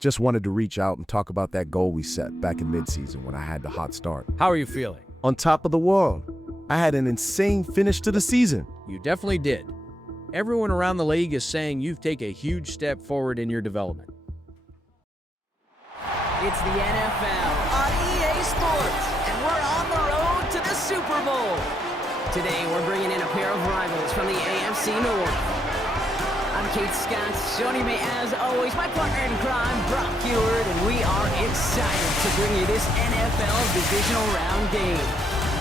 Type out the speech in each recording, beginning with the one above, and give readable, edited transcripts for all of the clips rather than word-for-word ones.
Just wanted to reach out and talk about that goal we set back in midseason when I had the hot start. How are you feeling? On top of the world. I had an insane finish to the season. You definitely did. Everyone around the league is saying you've taken a huge step forward in your development. It's the NFL on EA Sports, and we're on the road to the Super Bowl. Today, we're bringing in a pair of rivals from the AFC North. I'm Kate Scott, joining me as always, my partner in crime, Brock Eward, and we are excited to bring you this NFL Divisional Round game.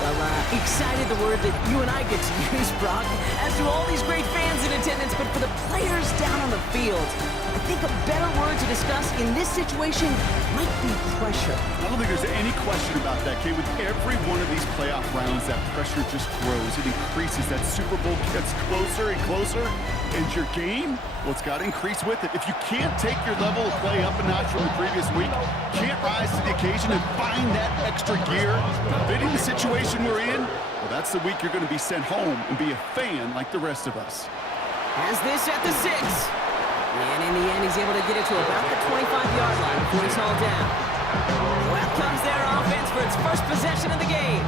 Well, excited the word that you and I get to use, Brock, as do all these great fans in attendance, but for the players down on the field, I think a better word to discuss in this situation might be pressure. I don't think there's any question about that, Kate. With every one of these playoff rounds, that pressure just grows. It increases. That Super Bowl gets closer and closer. And your game, well, it's got to increase with it. If you can't take your level of play up a notch from the previous week, can't rise to the occasion and find that extra gear, fitting the situation we're in, well, that's the week you're going to be sent home and be a fan like the rest of us. Has this at the 6. And in the end, he's able to get it to about the 25-yard line before he's hauled down. Well, comes their offense for its first possession of the game.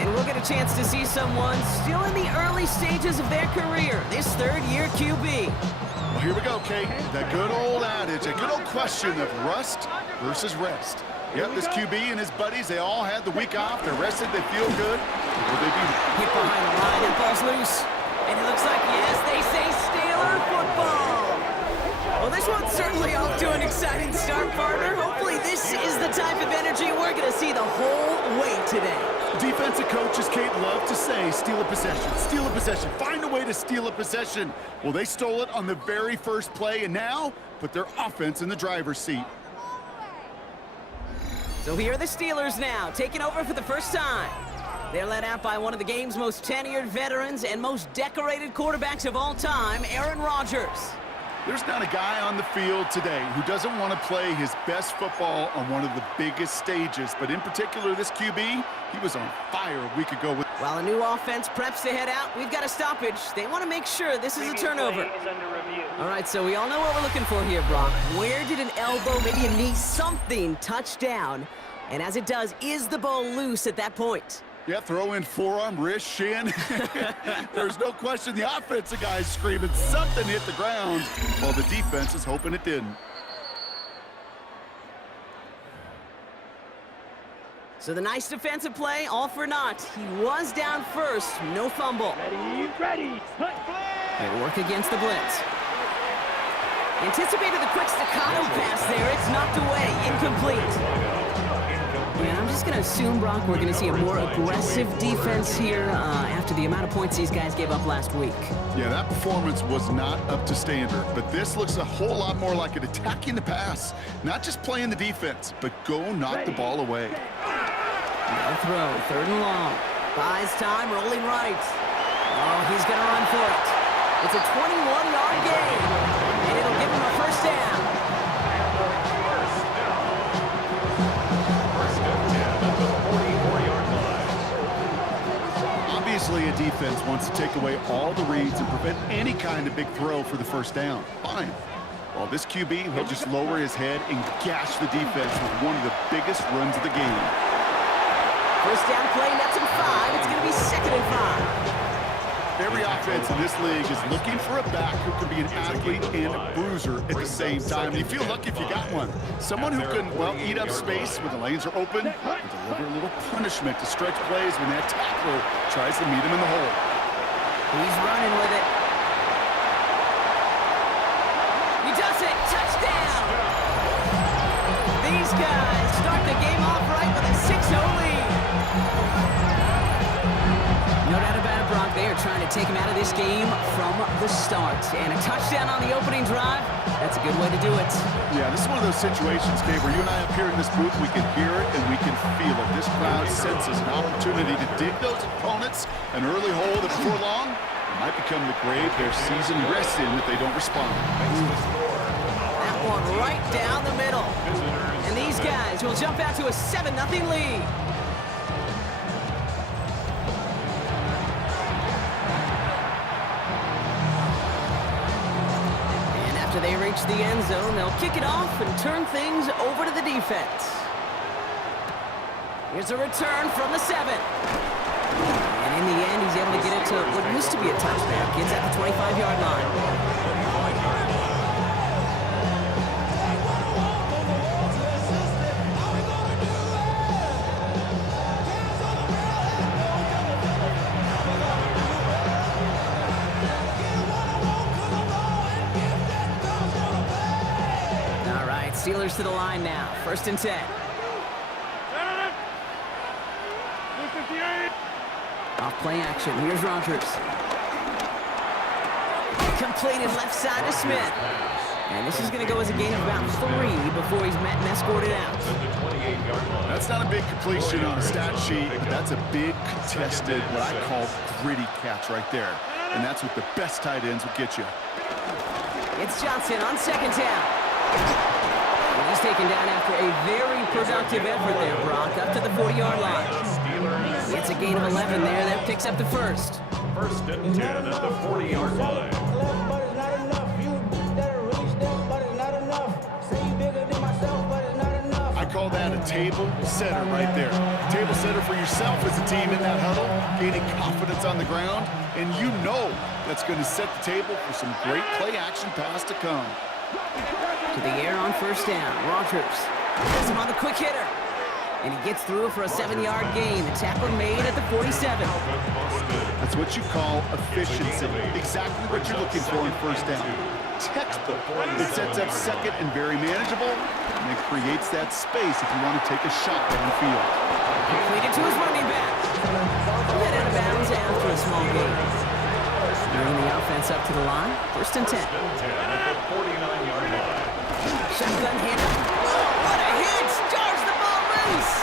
And we'll get a chance to see someone still in the early stages of their career, this third-year QB. Well, here we go, Kate. That good old adage, a good old question of rust versus rest. Yep, this QB and his buddies, they all had the week off. They're rested, they feel good. Will they be hit behind the line, that ball's loose. And it looks like, yes, they say Steeler football. Well, this one's certainly off to an exciting start, partner. Hopefully this is the type of energy we're going to see the whole way today. Defensive coaches, Kate, love to say, steal a possession, find a way to steal a possession. Well, they stole it on the very first play, and now put their offense in the driver's seat. So here are the Steelers now, taking over for the first time. They're led out by one of the game's most tenured veterans and most decorated quarterbacks of all time, Aaron Rodgers. There's not a guy on the field today who doesn't want to play his best football on one of the biggest stages. But in particular, this QB, he was on fire a week ago. While a new offense preps to head out, we've got a stoppage. They want to make sure this is a turnover. All right, so we all know what we're looking for here, Brock. Where did an elbow, maybe a knee, something touch down? And as it does, is the ball loose at that point? Yeah, throw in forearm, wrist, shin. There's no question the offensive guy's screaming something hit the ground, while the defense is hoping it didn't. So the nice defensive play, all for naught. He was down first, no fumble. Ready, They work against the blitz. Anticipated the quick staccato pass there. It's knocked away, incomplete. And I'm just going to assume, Brock, we're going to see a more aggressive defense here after the amount of points these guys gave up last week. Yeah, that performance was not up to standard, but this looks a whole lot more like it attacking the pass. Not just playing the defense, but go knock the ball away. No throw, 3rd and long. Buys time, rolling right. Oh, he's going to run for it. It's a 21-yard gain, and it'll give him a first down. Obviously, a defense wants to take away all the reads and prevent any kind of big throw for the first down. Fine. While this QB, he'll just lower his head and gash the defense with one of the biggest runs of the game. First down play, nets him 5. It's going to be 2nd and 5. Every offense in this league is looking for a back who can be an athlete and a bruiser at the same time. And you feel lucky if you got one. Someone who can, well, eat up space when the lanes are open and deliver a little punishment to stretch plays when that tackler tries to meet him in the hole. He's running with it. He does it. Touchdown! These guys start the game off right with a 6-0 lead. No doubt about it, Brock. They are trying to take him out of this game from the start. And a touchdown on the opening drive, that's a good way to do it. Yeah, this is one of those situations, Gabe, where you and I up here in this booth, we can hear it and we can feel it. This crowd senses an opportunity to dig those opponents an early hole that before long might become the grave their season rests in if they don't respond. That one right down the middle. And these guys will jump out to a 7-0 lead. They reach approach the end zone, they'll kick it off and turn things over to the defense. Here's a return from the 7. And in the end, he's able to get it to what used to be a touchdown. Gets at the 25-yard line. Steelers to the line now. 1st and 10. Off play action. Here's Rogers. Completed left side to Smith. And this is going to go as a gain of about 3 before he's met and escorted out. That's not a big completion on the stat sheet, but that's a big contested, what I call gritty catch right there. And that's what the best tight ends will get you. It's Johnson on 2nd down. He's taken down after a very productive effort there, Brock, up to the 40-yard line. It's a gain of 11 there. That picks up the 1st. 1st and 10 at the 40-yard line. I call that a table setter right there. Table setter for yourself as a team in that huddle, gaining confidence on the ground, and you know that's going to set the table for some great play-action pass to come. To the air on 1st down. Rogers has him on the quick hitter. And he gets through for a 7-yard gain. The tackle made at the 47. That's what you call efficiency. Exactly what you're looking for in 1st down. Textbook. It sets up 2nd and very manageable, and it creates that space if you want to take a shot downfield. Completed to his running back. Led out of bounds after a small gain. Bringing the offense up to the line. 1st and 10. Shotgun hit. Oh, what a hit! Charge the ball loose!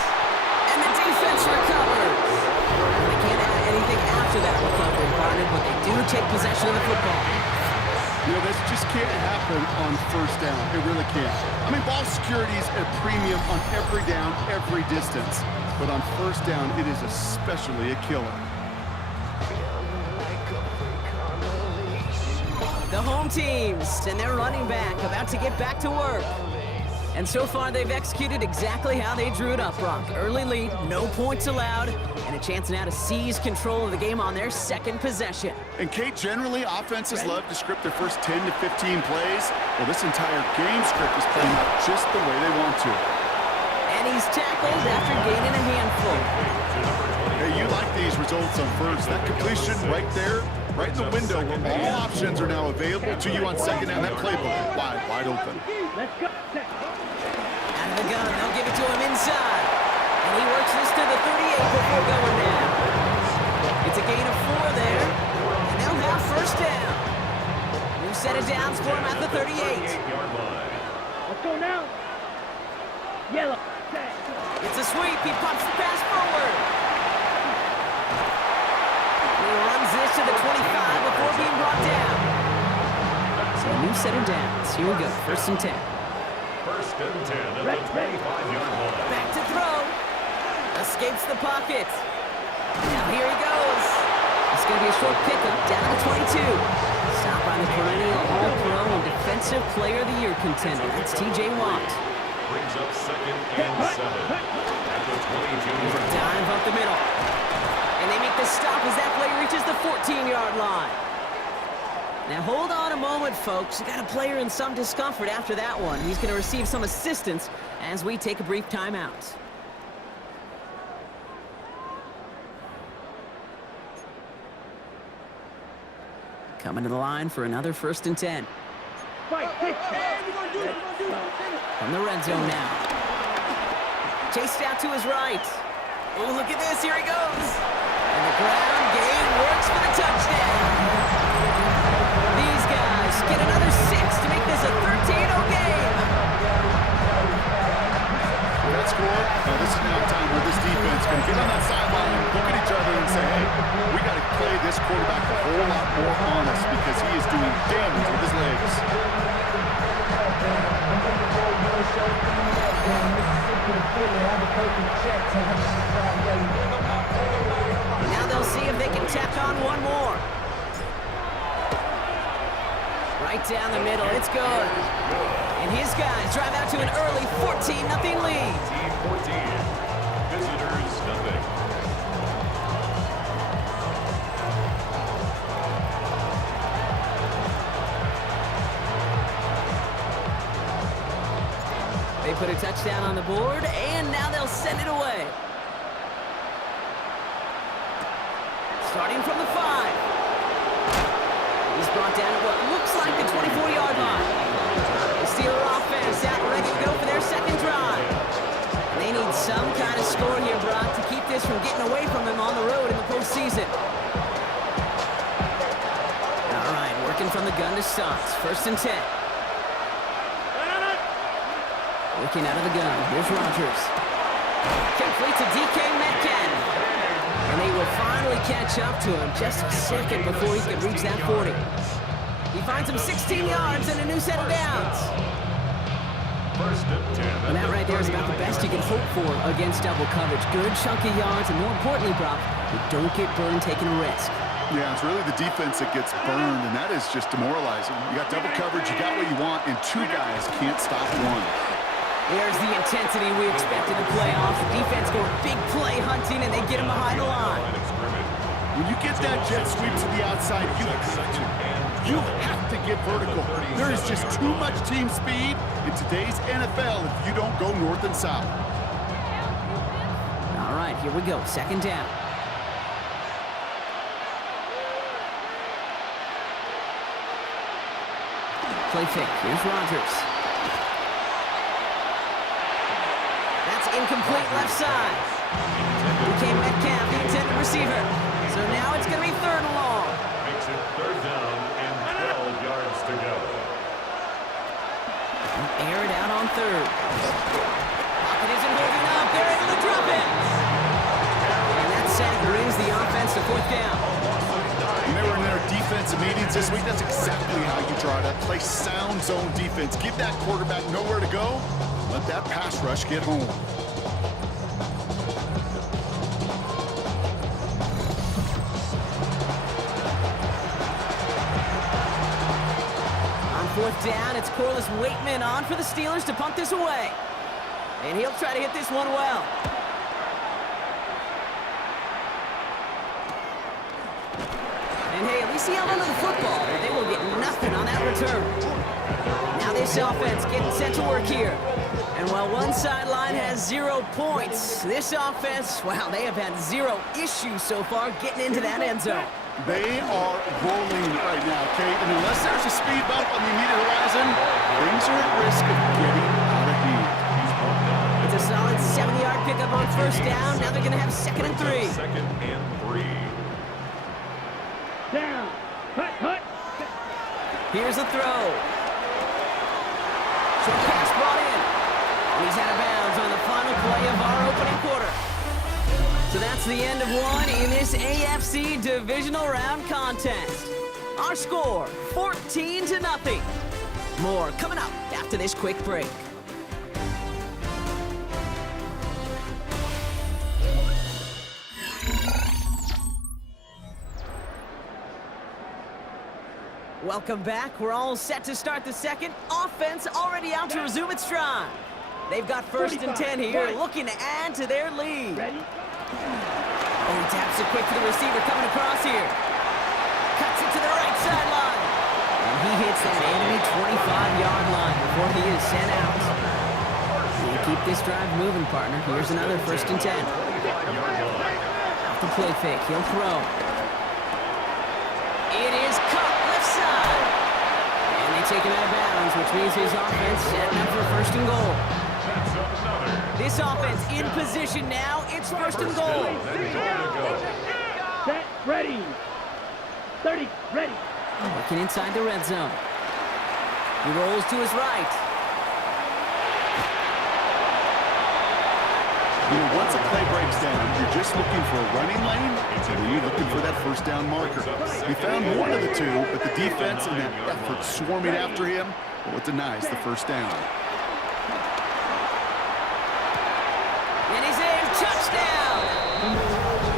And the defense recovers. They can't add anything after that recovery, partner, but they do take possession of the football. You know, this just can't happen on 1st down. It really can't. I mean, ball security is a premium on every down, every distance. But on 1st down, it is especially a killer. The home teams and their running back about to get back to work. And so far, they've executed exactly how they drew it up, Brock. Early lead, no points allowed, and a chance now to seize control of the game on their 2nd possession. And Kate, generally, offenses love to script their first 10 to 15 plays. Well, this entire game script is playing out just the way they want to. And he's tackled after gaining a handful. Hey, you like these results on 1st. That completion right there, right in the window where all options are now available to you on 2nd down. That playbook wide open. Let's go. Out of the gun, they'll give it to him inside. And he works this to the 38 before going down. It's a gain of 4 there. And they'll have 1st down. New set of downs for him at the 38. Let's go now. Yellow. It's a sweep. He pumps the pass forward. He runs this to the 25 before being brought down. So a new set of downs. Here we go. 1st and 10. 1st and 10 at the 25-yard line. Back to throw. Escapes the pocket. Now here he goes. It's going to be a short pickup down to 22. Stop by the perennial All-Pro and Defensive Player of the Year contender. That's T.J. Watt. Brings up 2nd and 7 at the 22. Dive up the middle. And they make the stop as that play reaches the 14-yard line. Now hold on a moment, folks. You got a player in some discomfort after that one. He's going to receive some assistance as we take a brief timeout. Coming to the line for another 1st and 10. From the red zone now. Chased out to his right. Oh, look at this. Here he goes. And the ground game works for the touchdown. These guys get another 6 to make this a 13-0 game. That score, now this is now time where this defense is going to get on that sideline, look at each other and say, hey, we got to play this quarterback a whole lot more honest because he is doing damage with his legs. Now they'll see if they can tack on one more. Right down the middle. It's good. And his guys drive out to an early 14-0 lead. 14. Visitors, nothing. They put a touchdown on the board, and now they'll send it away. Starting from the 5. He's brought down at what looks like the 24-yard line. The Steeler offense out ready to go for their second drive. And they need some kind of score here, Brock, to keep this from getting away from them on the road in the postseason. All right, working from the gun to start. 1st and 10. Looking out of the gun. Here's Rodgers. Complete to DK Metcalf. And they will finally catch up to him just a second before he can reach that 40. He finds him 16 yards and a new set of downs. 1st and 10. And that right there is about the best you can hope for against double coverage. Good chunky yards, and more importantly, Brock, you don't get burned taking a risk. Yeah, it's really the defense that gets burned, and that is just demoralizing. You got double coverage, you got what you want, and 2 guys can't stop one. There's the intensity we expect in the playoffs. The defense going big play hunting, and they get him behind the line. When you get that jet sweep to the outside, you have to get vertical. There is just too much team speed in today's NFL if you don't go north and south. All right, here we go. 2nd down. Play fake. Here's Rodgers. Incomplete left side. Became Metcalf, the intended receiver. So now it's going to be 3rd and long. Makes it 3rd down and 12 yards to go. Air it out on 3rd. Pocket isn't holding up. They're able to drop it. And that sack brings the offense to 4th down. When they were in their defensive meetings this week, that's exactly how you draw it up. Play sound zone defense. Give that quarterback nowhere to go. Let that pass rush get home. On 4th down, it's Corliss Waitman on for the Steelers to punt this away. And he'll try to hit this one well. And hey, at least he held onto the football, but they will get nothing on that return. Now this offense getting set to work here. And while one sideline has 0 points, this offense, wow, they have had 0 issues so far getting into that end zone. They are rolling right now, Kate, and unless there's a speed bump on the immediate horizon, things are at risk of getting out of hand. It's a solid 70-yard pickup on 1st down. Now they're going to have 2nd and 3. 2nd and 3. Down. Hut. Here's a throw. Short pass brought in. And he's out of bounds on the final play of our opening quarter. So that's the end of one in this AFC Divisional Round contest. Our score, 14-0. More coming up after this quick break. Welcome back. We're all set to start the second. Offense already out to resume its stride. They've got 1st and 10 here, looking to add to their lead. Ready? Oh, he taps it quick to the receiver coming across here. Cuts it to the right sideline. And he hits that enemy 25-yard line before he is sent out. You keep this drive moving, partner. Here's another 1st and 10. Off the play fake, he'll throw. It is caught left side. And they take him out of bounds, which means his offense setting up for 1st and goal. This offense in position now. It's 1st and goal. Set, ready. 30, ready. Working inside the red zone. He rolls to his right. You know, once a play breaks down, you're just looking for a running lane, and you're looking for that 1st down marker. We found one of the 2, but the defense and that effort swarming after him, well, it denies the 1st down. And he's in. Touchdown!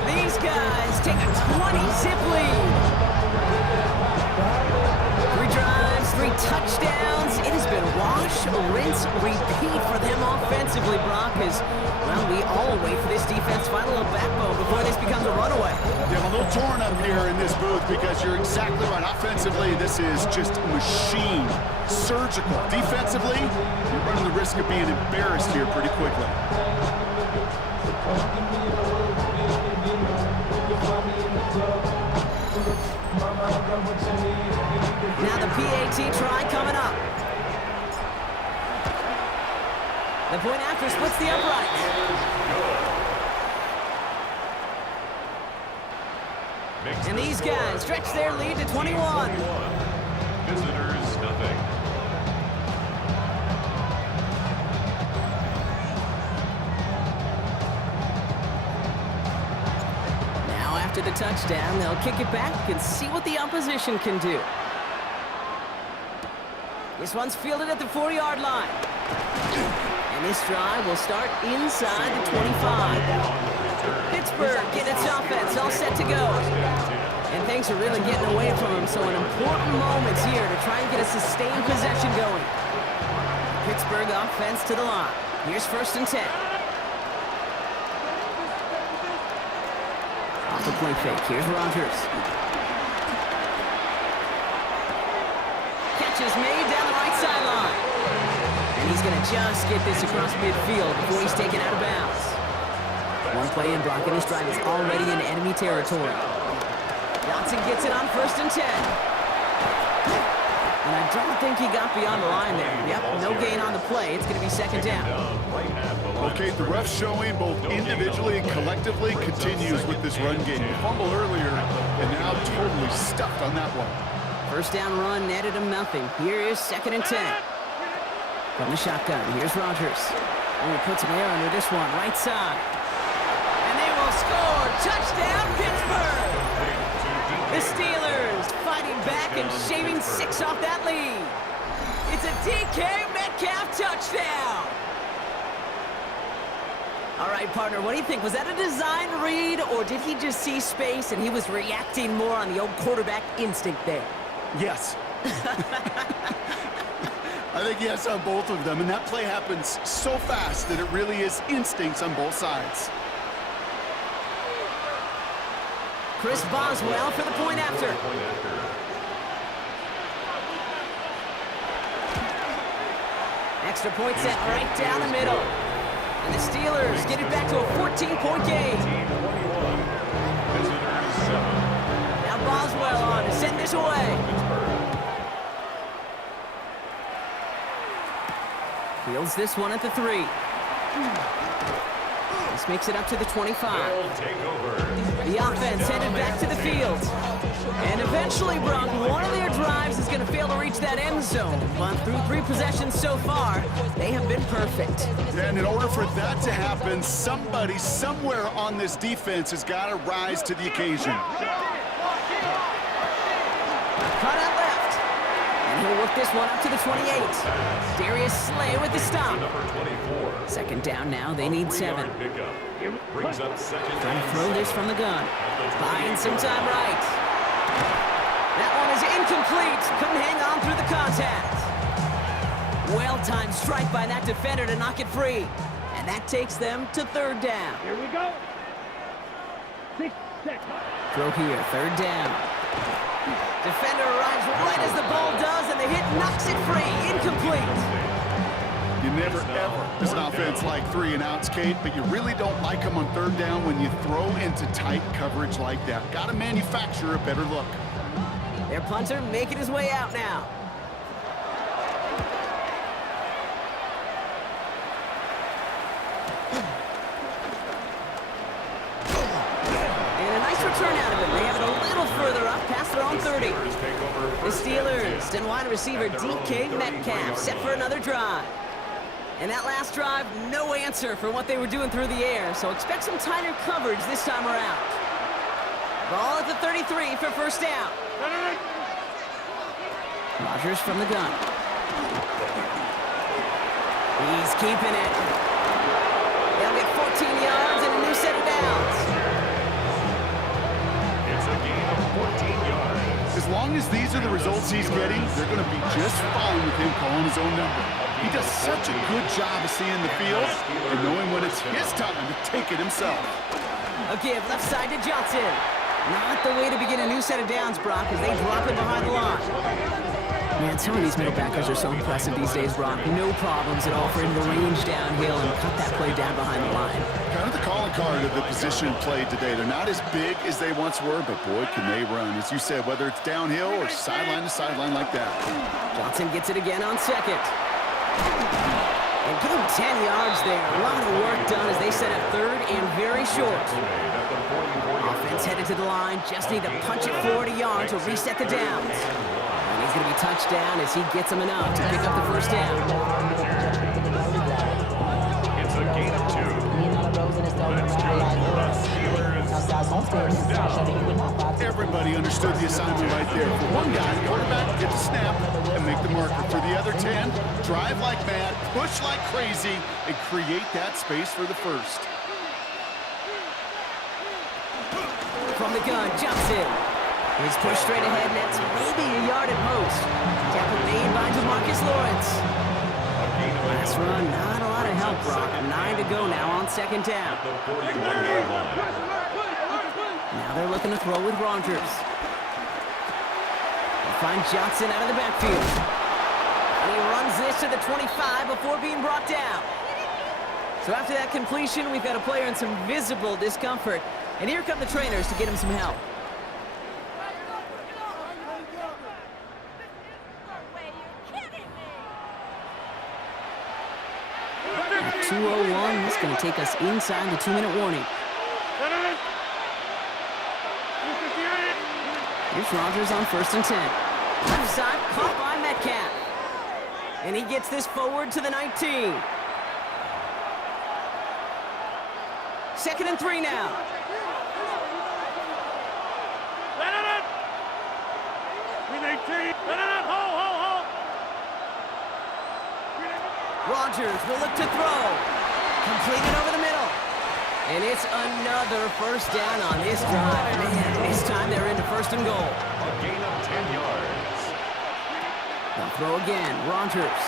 These guys take a 20-zip lead. 3 drives, 3 touchdowns. It has been wash, rinse, repeat for them offensively, Brock, as, well, we all wait for this defense to find a little backbone before this becomes a runaway. Yeah, I'm a little torn up here in this booth because you're exactly right. Offensively, this is just machine, surgical. Defensively, you're running the risk of being embarrassed here pretty quickly. Now the PAT try coming up. The point after splits the uprights. And these guys stretch their lead to 21. Visitors, nothing. Now after the touchdown, they'll kick it back and see what the opposition can do. This one's fielded at the 4-yard line. And this drive will start inside the 25. Pittsburgh getting its offense all set to go. And things are really getting away from them, so an important moment here to try and get a sustained possession going. Pittsburgh offense to the line. Here's 1st and 10. Off the play fake. Here's Rodgers. Catch is made down the right sideline. And he's going to just get this across midfield before he's taken out of bounds. One play in, Brock, and his drive is already in enemy territory. Johnson gets it on 1st and 10. And I don't think he got beyond the line there. Yep, no gain on the play. It's going to be 2nd down. Okay, the ref showing both individually and collectively continues with this run game. Fumble earlier, and now totally stuffed on that one. 1st down run netted him nothing. Here is 2nd and 10. From the shotgun, here's Rodgers. And he puts some air under this one, right side. And they will score! Touchdown, Pittsburgh! The Steelers fighting back and shaving 6 off that lead. It's a DK Metcalf touchdown! All right, partner, what do you think? Was that a design read, or did he just see space and he was reacting more on the old quarterback instinct there? Yes. I think yes on both of them, and that play happens so fast that it really is instincts on both sides. Chris Boswell for the point after. Extra point set right down the middle. And the Steelers get it back to a 14-point game. Now Boswell on to send this away. Fields this one at the 3. This makes it up to the 25. The offense headed back to the field. And eventually, Brock, one of their drives is going to fail to reach that end zone. But through 3 possessions so far, they have been perfect. And in order for that to happen, somebody somewhere on this defense has got to rise to the occasion. Cut out left. And he'll work this one up to the 28. Darius Slay with the stop. 2nd down now. They need 7. Trying to throw this from the gun. Buying some time right. That one is incomplete. Couldn't hang on through the contact. Well-timed strike by that defender to knock it free. And that takes them to 3rd down. Here we go. 6 seconds. Throw here, 3rd down. Defender arrives right as the ball does, and the hit knocks it free. Incomplete. You never, ever, as an offense, like 3 and outs, Kate, but you really don't like them on 3rd down when you throw into tight coverage like that. Got to manufacture a better look. Their punter making his way out now. And a nice return out of it. They have it a little further up past their own 30. The Steelers and wide receiver DK Metcalf set for another drive. And that last drive, no answer for what they were doing through the air, so expect some tighter coverage this time around. Ball at the 33 for 1st down. Rodgers from the gun. He's keeping it. They'll get 14 yards and a new set of downs. It's a gain of 14 yards. As as long as these are the results he's getting, they're going to be just fine with him calling his own number. He does such a good job of seeing the field and knowing when it's his time to take it himself. A give left side to Johnson. Not the way to begin a new set of downs, Brock, as they drop it behind the line. Man, some of these middle backers are so impressive these days, Brock. No problems at all for him to range downhill and cut that play down behind the line. Kind of the calling card of the position played today. They're not as big as they once were, but boy, can they run. As you said, whether it's downhill or sideline to sideline like that. Johnson gets it again on second. And give him 10 yards there. A lot of work done as they set up third and very short. Offense headed to the line. Just need to punch it forward a yard to reset the downs. And he's going to be touchdown as he gets him enough to pick up the first down. It's a gain of 2. Let's go for the Steelers. First down. Everybody understood the assignment right there. For one guy, the quarterback, get the snap and make the marker. For the other 10, drive like mad, push like crazy, and create that space for the first. From the gun, Johnson. He's pushed straight ahead, and that's maybe a yard at most. Tackle made by DeMarcus Lawrence. Last run, not a lot of help, Brock. 9 to go now on second down. Now they're looking to throw with Rogers. They find Johnson out of the backfield. And he runs this to the 25 before being brought down. So after that completion, we've got a player in some visible discomfort. And here come the trainers to get him some help. 2:01, this is going to take us inside the 2-minute warning. Here's Rogers on 1st and 10. Left side, caught by Metcalf. And he gets this forward to the 19. 2nd and 3 now. Rogers will look to throw. Completed over the middle. And it's another first down on this drive. Man, this time they're into 1st and goal. A gain of 10 yards. They'll throw again. Rogers.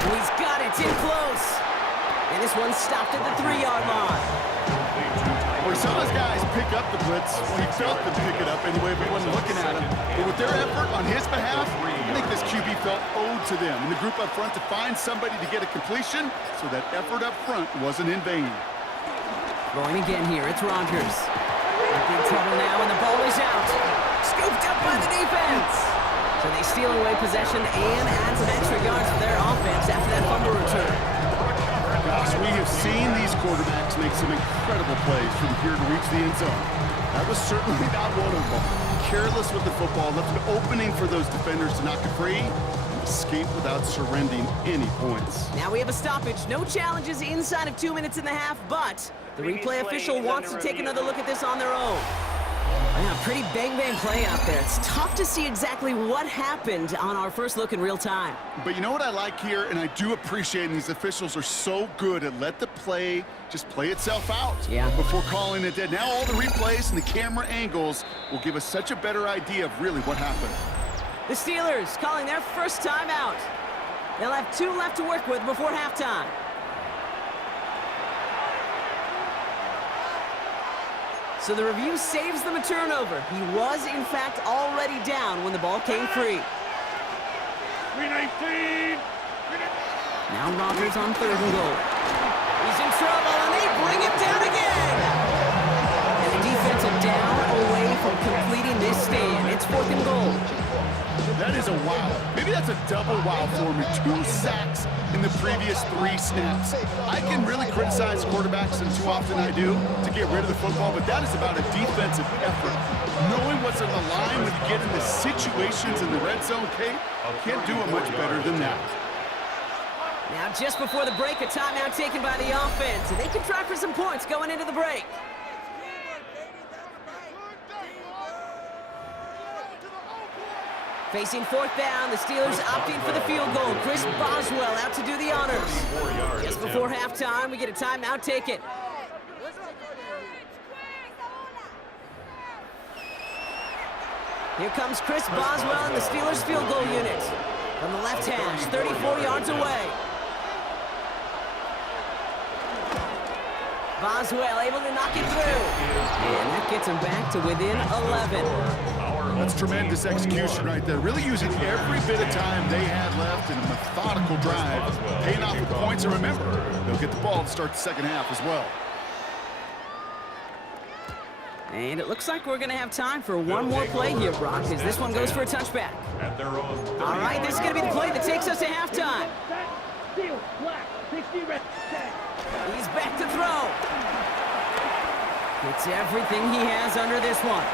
Oh, he's got it. It's in close. And this one stopped at the 3-yard line. Well, he saw those guys pick up the blitz. Well, he felt them pick it up anyway, but he wasn't looking at him. But with their effort on his behalf, I think this QB felt owed to them. And the group up front to find somebody to get a completion, so that effort up front wasn't in vain. Going again here, it's Rogers. In big trouble now, and the ball is out. Scooped up by the defense. So they steal away possession and add some extra yards for their offense after that fumble return. Gosh, we have seen these quarterbacks make some incredible plays from here to reach the end zone. That was certainly not one of them. Careless with the football, left an opening for those defenders to knock it free and escape without surrendering any points. Now we have a stoppage. No challenges inside of 2 minutes and a half, but the replay official wants to take another look at this on their own. Yeah, pretty bang-bang play out there. It's tough to see exactly what happened on our first look in real time. But you know what I like here, and I do appreciate, and these officials are so good at let the play just play itself out before calling it dead. Now all the replays and the camera angles will give us such a better idea of really what happened. The Steelers calling their first timeout. They'll have 2 left to work with before halftime. So the review saves them a turnover. He was, in fact, already down when the ball came free. 319. Now Rogers on 3rd and goal. He's in trouble, and they bring him down again. And the defensive down away from completing this stand. It's 4th and goal. That is a wow. Maybe that's a double wow for me. 2 sacks in the previous 3 snaps. I can really criticize quarterbacks, and too often I do, to get rid of the football, but that is about a defensive effort. Knowing what's on the line when you get into situations in the red zone, Kate, can't do it much better than that. Now just before the break, a timeout taken by the offense, and they can try for some points going into the break. Facing 4th down, the Steelers opting for the field goal. Chris Boswell out to do the honors. Just before halftime, we get a timeout taken. Here comes Chris Boswell and the Steelers field goal unit. From the left hash, 34 yards away. Boswell able to knock it through. And that gets him back to within 11. That's tremendous execution right there. Really using every bit of time they had left in a methodical drive. Paying off with points, and remember, they'll get the ball to start the second half as well. And it looks like we're going to have time for one more play here, Brock, as this one goes for a touchback. All right, this is going to be the play that takes us to halftime. He's back to throw. Gets everything he has under this one.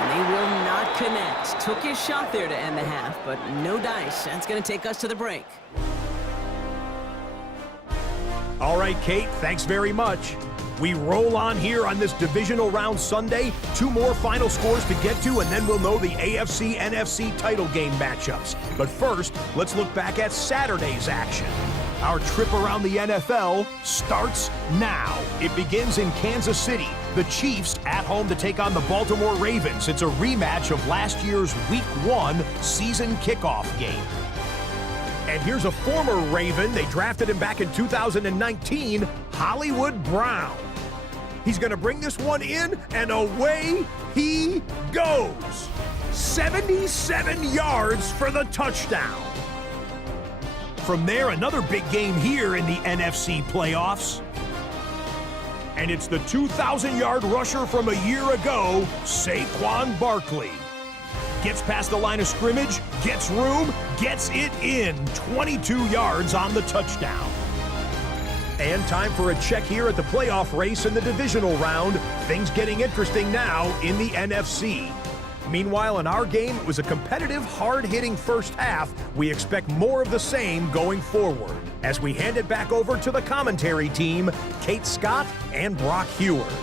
And they will not connect. Took his shot there to end the half, but no dice. That's going to take us to the break. All right, Kate, thanks very much. We roll on here on this divisional round Sunday. 2 more final scores to get to, and then we'll know the AFC NFC title game matchups. But first, let's look back at Saturday's action. Our trip around the NFL starts now. It begins in Kansas City. The Chiefs at home to take on the Baltimore Ravens. It's a rematch of last year's Week 1 season kickoff game. And here's a former Raven. They drafted him back in 2019, Hollywood Brown. He's going to bring this one in, and away he goes. 77 yards for the touchdown. From there, another big game here in the NFC playoffs. And it's the 2,000-yard rusher from a year ago, Saquon Barkley. Gets past the line of scrimmage, gets room, gets it in. 22 yards on the touchdown. And time for a check here at the playoff race in the divisional round. Things getting interesting now in the NFC. Meanwhile, in our game, it was a competitive, hard-hitting first half. We expect more of the same going forward. As we hand it back over to the commentary team, Kate Scott and Brock Heward.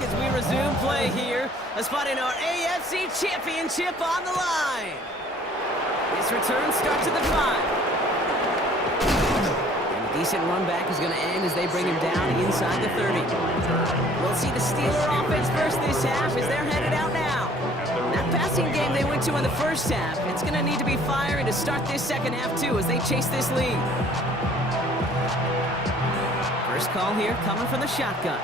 As we resume play here, a spot in our AFC Championship on the line. This return starts at the 5. And a decent run back is going to end as they bring him down inside the 30. We'll see the Steeler offense first this half as they're headed out now. That passing game they went to in the first half, it's going to need to be firing to start this second half too as they chase this lead. First call here coming from the shotgun.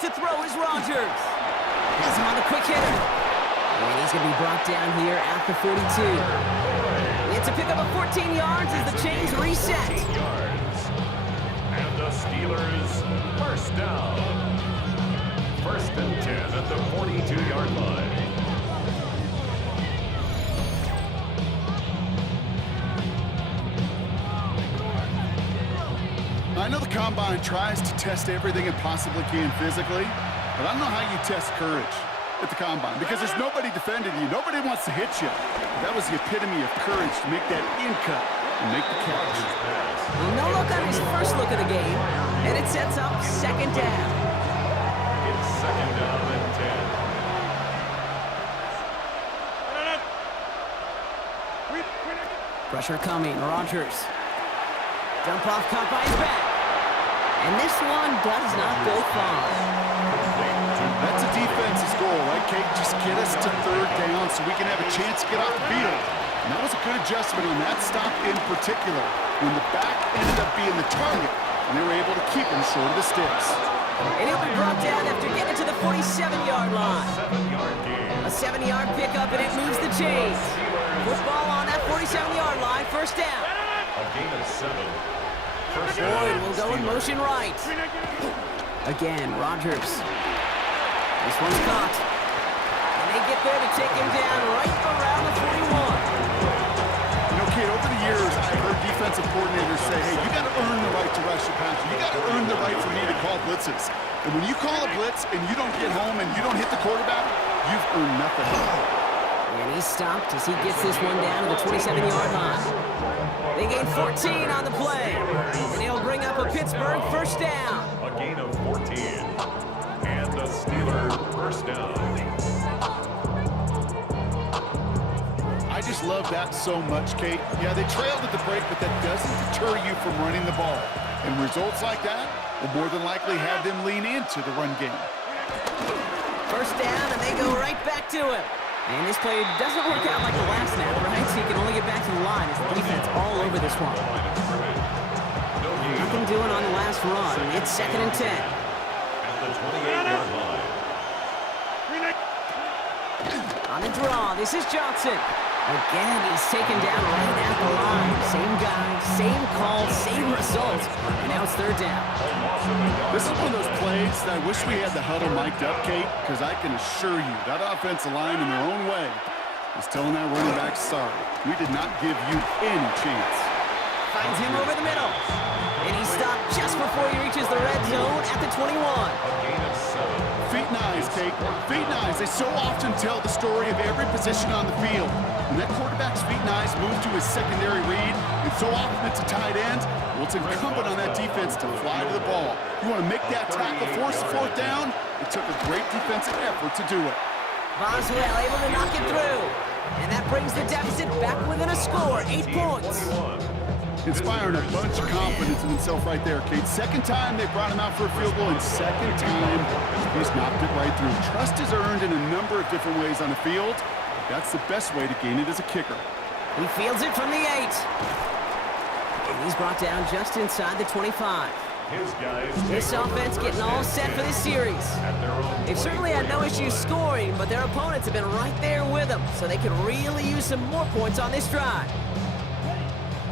To throw is Rodgers. Has him on the quick hitter. And he's going to be brought down here at the 42. It's a pickup of 14 yards as the chains reset. And the Steelers first down. 1st and 10 at the 42-yard line. I know the Combine tries to test everything it possibly can physically, but I don't know how you test courage at the Combine because there's nobody defending you. Nobody wants to hit you. That was the epitome of courage to make that in-cut and make the catch. No look on his first look of the game, and it sets up second down. It's 2nd down and 10. Pressure coming, Rodgers. Dump off caught by his back. And this one does not go far. That's a defense's goal, right, Kate? Just get us to 3rd down so we can have a chance to get off the field. And that was a good adjustment on that stop in particular, when the back ended up being the target, and they were able to keep him short of the sticks. And he'll be brought down after getting to the 47-yard line. A 7-yard pickup, and it moves the chains. Football on that 47-yard line, first down. A gain of 7. Boyd will go in motion right. Again, Rodgers. This one's caught. And they get there to take him down right around the 41. You know, Kate, over the years, I've heard defensive coordinators say, hey, you got to earn the right to rush the passer. You got to earn the right for me to call blitzes. And when you call a blitz and you don't get home and you don't hit the quarterback, you've earned nothing. And he's stopped as he gets this one down to the 27-yard line. They gain 14 on the play. And he'll bring up a Pittsburgh first down. A gain of 14. And the Steelers first down. I just love that so much, Kate. Yeah, they trailed at the break, but that doesn't deter you from running the ball. And results like that will more than likely have them lean into the run game. First down, and they go right back to him. And this play doesn't work out like the last snap, right? So he can only get back to the line as the defense all over this one. Nothing doing on the last run. It's 2nd and 10. At the 28-yard line. On the draw, this is Johnson. Again, he's taken down right at the line. Same guy, same call, same result. And now it's 3rd down. This is one of those plays that I wish we had the huddle mic'd up, Kate, because I can assure you that offensive line in their own way is telling that running back, sorry, we did not give you any chance. Finds him over the middle. And he stopped just before he reaches the red zone at the 21. A gain of 7. Feet and eyes, Kate. Feet and eyes. They so often tell the story of every position on the field. When that quarterback's feet and eyes move to his secondary read, and so often it's a tight end, well, it's incumbent on that defense to fly to the ball. You want to make that tackle, force the 4th down. It took a great defensive effort to do it. Boswell able to knock it through. And that brings the deficit back within a score, 8 points. Inspiring a bunch of confidence in himself right there, Kate. 2nd time they brought him out for a field goal, and 2nd time he's knocked it right through. Trust is earned in a number of different ways on the field. That's the best way to gain it as a kicker. He fields it from the 8. And he's brought down just inside the 25. This offense getting all set for this series. They've certainly had no issues scoring, but their opponents have been right there with them, so they could really use some more points on this drive.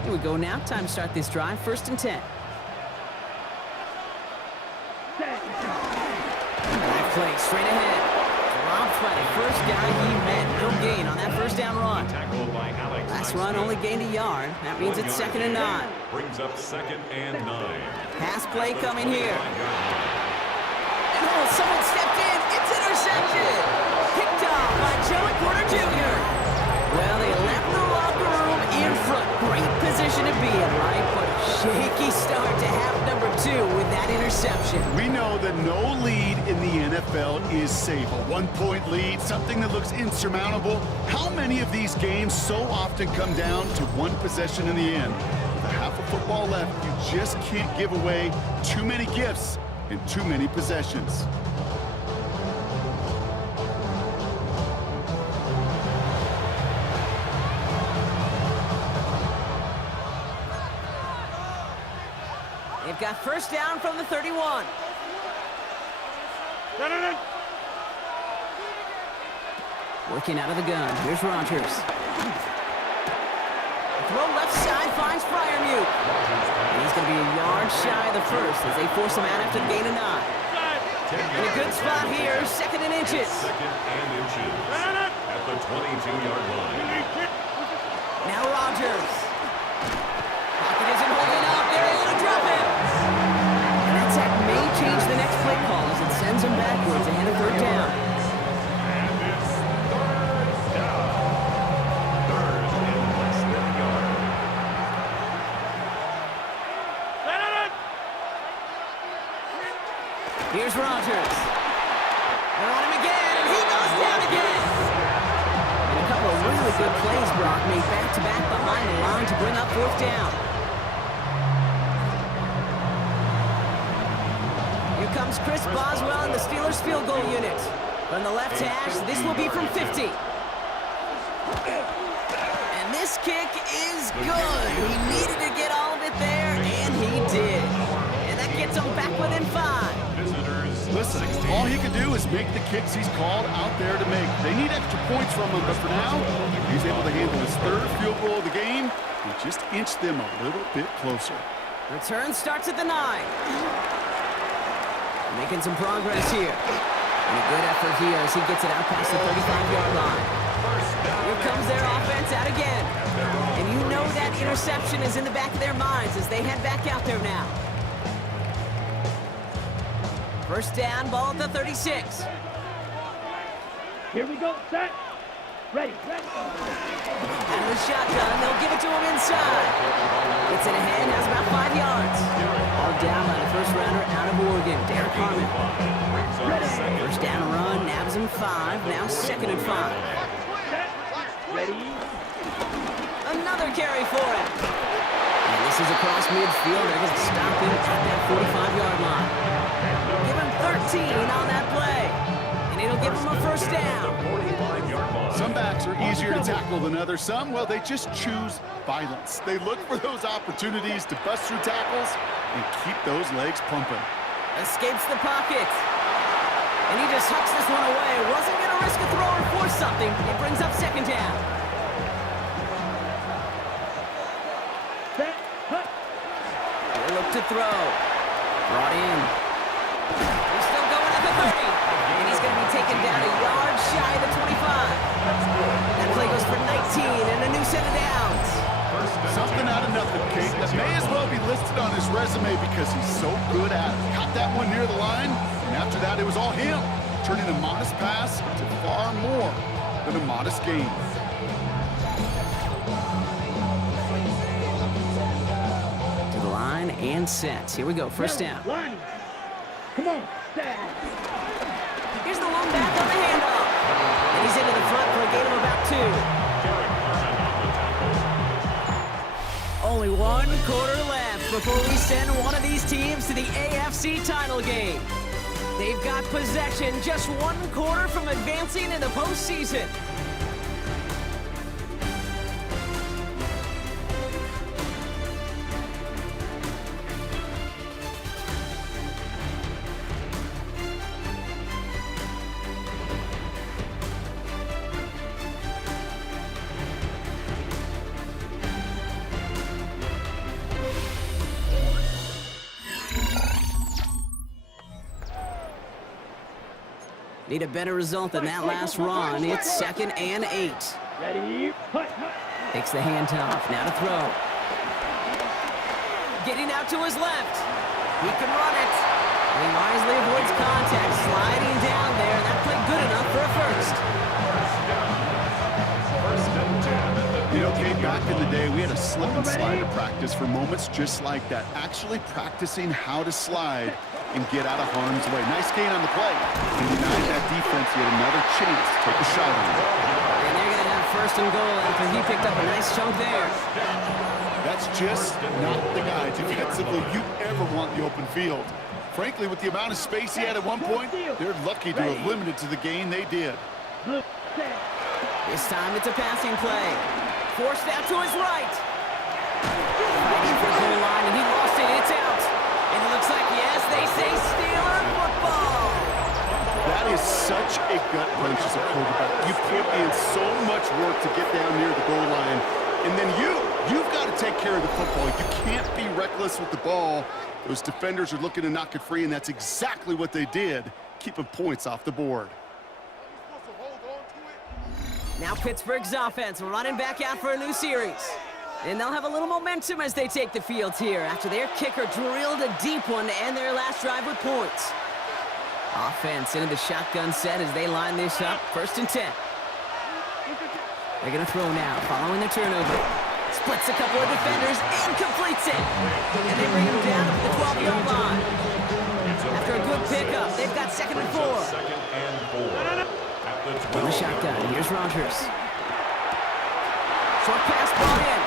Here we go now. Time to start this drive. 1st and 10. That play straight ahead. Dropped by the first guy he met. No gain on that 1st down run. Last run only gained a yard. That means it's 2nd and 9. Brings up 2nd and 9. Pass play coming here. And oh, someone stepped in. It's intercepted. Picked off by Joey Porter Jr. Well, they left the locker room in front. Great position to be in, right? But a shaky start to half number 2 with that interception. We know that no lead in the NFL is safe. A 1-point lead, something that looks insurmountable. How many of these games so often come down to one possession in the end? With a half of football left, you just can't give away too many gifts in too many possessions. They've got 1st down from the 31. Working out of the gun. Here's Rodgers. Throw left side finds Freiermuth. And he's going to be a yard shy of the 1st as they force him out after the gain of 9. In a good spot here, 2nd and inches. 2nd and inches. At the 22-yard line. Now Rodgers. Pocket isn't holding up. They're able to drop him. And that sack may change the next play call as it sends him backwards ahead of 3rd down. And it's 3rd down. 3rd and less than a yard. Here's Rodgers. They're on him again, and he goes down again. And a couple of really good plays, Brock, made back-to-back behind the line to bring up 4th down. Here comes Chris Boswell in the Steelers field goal unit. From the left hash, this will be from 50. And this kick is good. He needed to get all of it there, and he did. And that gets him back within 5. Listen, all he can do is make the kicks he's called out there to make. They need extra points from him, but for now, he's able to handle his 3rd field goal of the game and just inch them a little bit closer. Return starts at the 9. Making some progress here. And a good effort here as he gets it out past the 35-yard line. Here comes their offense out again. And you know that interception is in the back of their minds as they head back out there now. 1st down, ball at the 36. Here we go, set. Ready. Out of the shotgun, they'll give it to him inside. Gets it ahead, has about 5 yards. All down by the first rounder out of Oregon, Derek Harmon. First down run, nabs him 5, now 2nd and 5. Ready. Another carry for him. And this is across midfield. They're going to stop him at that 45-yard line. Give him 13 on that play. And it'll give him a first down. Some backs are easier to tackle than others. Some, well, they just choose violence. They look for those opportunities to bust through tackles and keep those legs pumping. Escapes the pocket. And he just hucks this one away. Wasn't going to risk a throw or force something. It brings up 2nd down. Set. Cut. He'll look to throw. Brought in. He's still going at the 30. And he's going to be taken down a yard shy of the 25. That play goes for 19 and a new set of downs. Something out of nothing, Kate. That may as well be listed on his resume because he's so good at it. Caught that one near the line, and after that, it was all him, turning a modest pass to far more than a modest gain. To the line and set. Here we go, first down. Line. Come on. Set. Here's the long back on the handoff. And he's into the front for a gain of about 2. Only 1 quarter left before we send one of these teams to the AFC title game. They've got possession just 1 quarter from advancing in the postseason. Need a better result than that last run. It's 2nd and 8. Ready. Cut. Takes the handoff. Now to throw. Getting out to his left. He can run it. And he wisely avoids contact. Sliding down there. That played good enough for a first. You know, Kate, back in the day, we had a slip and slide to practice for moments just like that. Actually practicing how to slide and get out of harm's way. Nice gain on the play. And denied that defense yet another chance to take a shot on it. And they're going to have 1st and goal after he picked up a nice chunk there. That's just not the guy defensively you ever want in the open field. Frankly, with the amount of space he had at one point, they're lucky to have limited to the gain they did. This time it's a passing play. Forced out to his right. Fighting for the goal line, and he lost it. It's out. And it looks like, yes, they say Steeler football. That is such a gut punch as a quarterback. You put in so much work to get down near the goal line. And then you've got to take care of the football. You can't be reckless with the ball. Those defenders are looking to knock it free, and that's exactly what they did, keeping points off the board. Now Pittsburgh's offense running back out for a new series. And they'll have a little momentum as they take the field here after their kicker drilled a deep one to end their last drive with points. Offense into the shotgun set as they line this up. 1st and 10. They're going to throw now following the turnover. Splits a couple of defenders and completes it. And they bring him down to the 12-yard line. After a good pickup, they've got 2nd and 4. On the shotgun, here's Rodgers. Short pass brought in.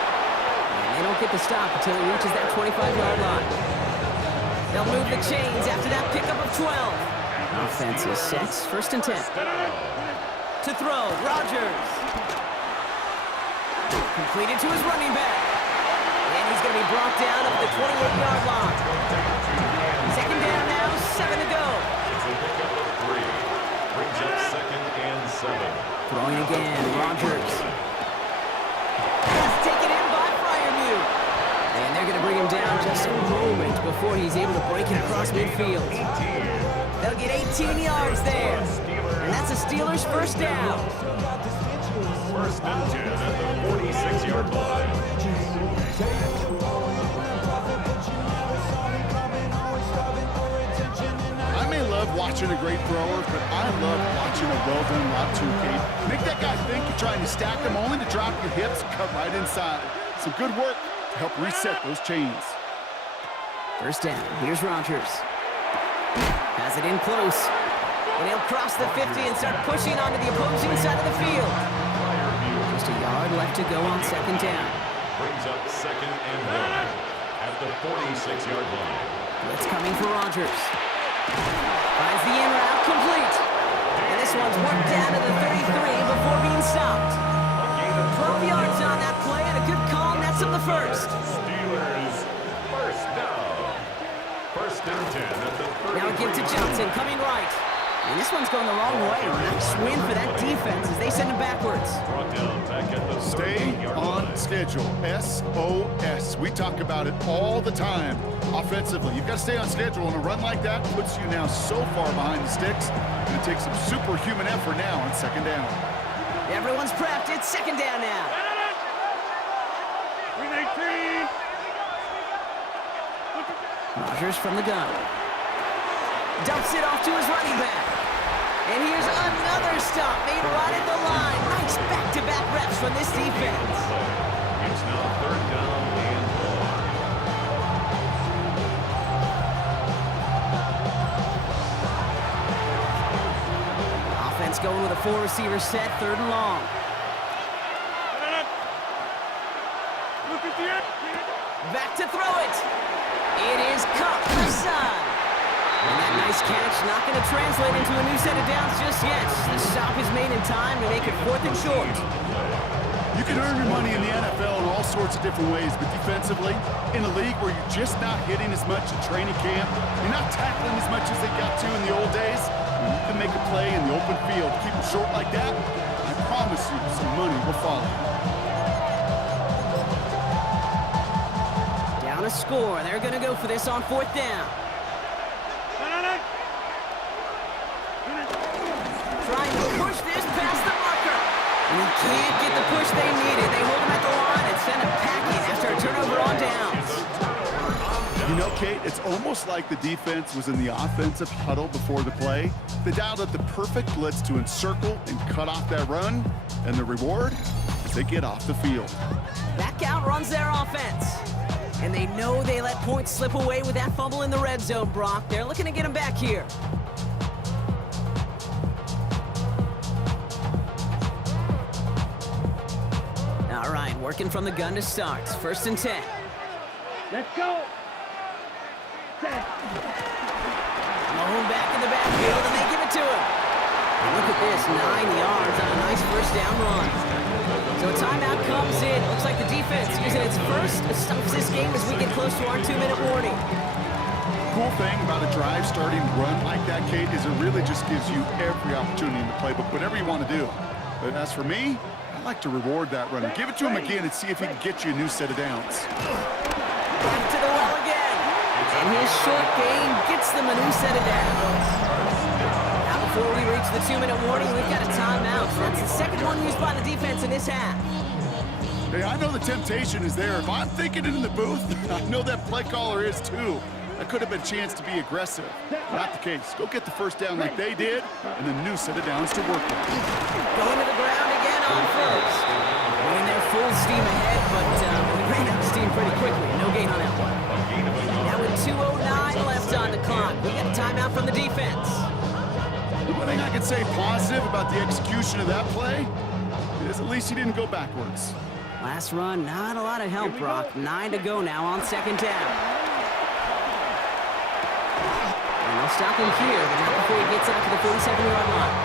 And they don't get the stop until he reaches that 25-yard line. They'll move the chains after that pickup of 12. Offense is set. 1st and 10. To throw, Rodgers. Completed to his running back. And he's going to be brought down at the 28-yard line. 2nd down now, 7 to go. Brings up 2nd and 7. Throwing again, Rodgers. That's taken in by Fryermuth. And they're going to bring him down just a moment before he's able to break it across midfield. They'll get 18 yards there. And that's a Steelers' 1st down. 1st and 10 at the 46-yard line. I may love watching a great thrower, but I love watching a well-done route too, Kate. Make that guy think you're trying to stack them only to drop your hips and cut right inside. Some good work to help reset those chains. First down, here's Rodgers. Has it in close. And he'll cross the 50 and start pushing onto the opposing side of the field. Just a yard left to go on second down. Brings up 2nd and 1 at the 46-yard line. Blitz coming for Rodgers. Finds the in route complete. And this one's worked down to the 33 before being stopped. 12 yards on that play and a good call nets him the first. Steelers first down. First and 10 at the 33. Now a give to Johnson coming right. And this one's going the wrong way. Nice win for that defense as they send him backwards. Brought down back at the Stay 13-yard on line. schedule. SOS. We talk about it all the time. Offensively, you've got to stay on schedule, and a run like that puts you now so far behind the sticks. And it takes some superhuman effort now on second down. Everyone's prepped. It's second down now. Rodgers from the gun. Dumps it off to his running back. And here's another stop made right at the line. Nice back-to-back reps from this defense. It's now 3rd down and 1. Offense going with a 4-receiver set, 3rd and long. Back to throw it. It is caught aside. And that nice catch not going to translate into a new set of downs just yet. The stop is made in time to make it 4th and short. You can earn your money in the NFL in all sorts of different ways, but defensively, in a league where you're just not hitting as much at training camp, you're not tackling as much as they got to in the old days, you can make a play in the open field. Keep it short like that, I promise you some money will follow. Down a score. They're going to go for this on 4th down. Trying to push this past the marker. And he can't get the push they needed. They hold him at the line and send him packing after a turnover on downs. You know, Kate, it's almost like the defense was in the offensive huddle before the play. They dialed up the perfect blitz to encircle and cut off that run. And the reward is they get off the field. Back out runs their offense. And they know they let points slip away with that fumble in the red zone, Brock. They're looking to get him back here. All right, working from the gun to start. 1st and 10. Let's go. Mahone back in the backfield, and they give it to him. And look at this, 9 yards on a nice 1st down run. So a timeout comes in. Looks like the defense using its first stops this game as we get close to our 2-minute warning. Cool thing about a drive starting run like that, Kate, is it really just gives you every opportunity in the playbook, whatever you want to do. But as for me, I like to reward that runner. Give it to him again and see if he can get you a new set of downs. Back to the well again. And his short game gets them a new set of downs. Now before we reach the 2-minute warning, we've got a timeout. That's the second one used by the defense in this half. Hey, I know the temptation is there. If I'm thinking it in the booth, I know that play caller is too. That could have been a chance to be aggressive. Not the case. Go get the 1st down like they did, and a new set of downs to work with. Going to the ground again on 1st. Going there full steam ahead, but we ran out of steam pretty quickly. No gain on that one. Now with 2:09 left on the clock, we got a timeout from the defense. The one thing I can say positive about the execution of that play is at least he didn't go backwards. Last run, not a lot of help, Brock. 9 to go now on 2nd down. And they'll stop him here, but not before he gets out to the 47-yard line.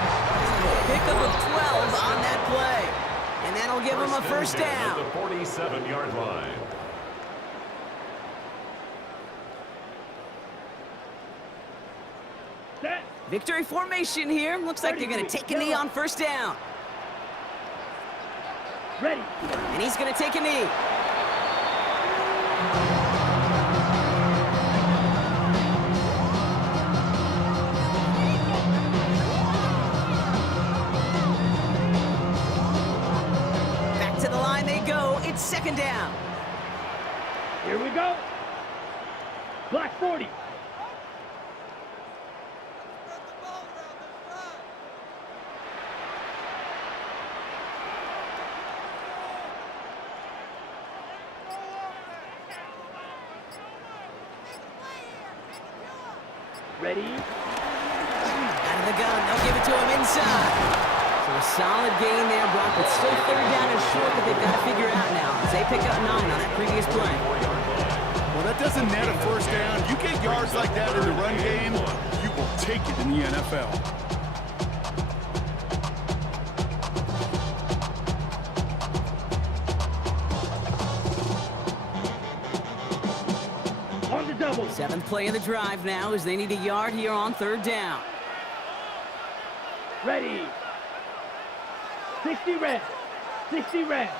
Pickup of 12 on that play. And that'll give him a 1st down. At the 47-yard line. Victory formation here. Looks like they're going to take a knee on 1st down. Ready. And he's going to take a knee. Back to the line they go. It's 2nd down. Here we go. Black 40. Ready? Out of the gun, they'll give it to him inside. So a solid gain there, Brock, but still third down and short that they've got to figure out now as they pick up 9 on that previous play. Well, that doesn't net a first down. You get yards like that in the run game, you will take it in the NFL. On the double. 7th play of the drive now as they need a yard here on third down. Ready. 60 red. 60 red.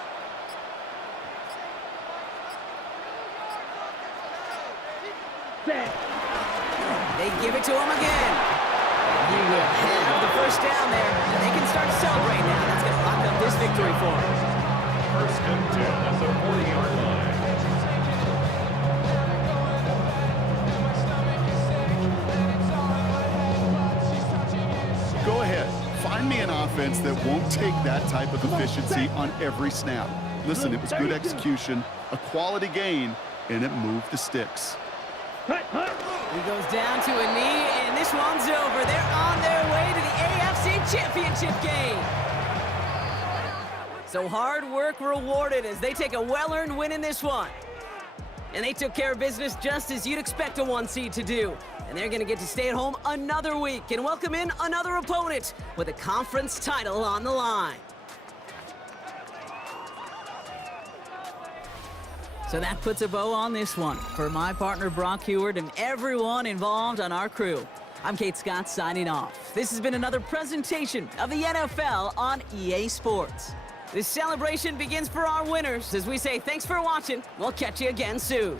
Set. They give it to him again. He will have the first down there, and they can start to celebrate now. That's going to lock up this victory for them. First and 10 at the 40-yard line. Go ahead. Find me an offense that won't take that type of efficiency on every snap. Listen, it was good execution, a quality gain, and it moved the sticks. Hut, hut. He goes down to a knee, and this one's over. They're on their way to the AFC Championship game. So hard work rewarded as they take a well-earned win in this one. And they took care of business just as you'd expect a 1 seed to do. And they're going to get to stay at home another week and welcome in another opponent with a conference title on the line. So that puts a bow on this one. For my partner Brock Heward and everyone involved on our crew, I'm Kate Scott signing off. This has been another presentation of the NFL on EA Sports. This celebration begins for our winners as we say thanks for watching. We'll catch you again soon.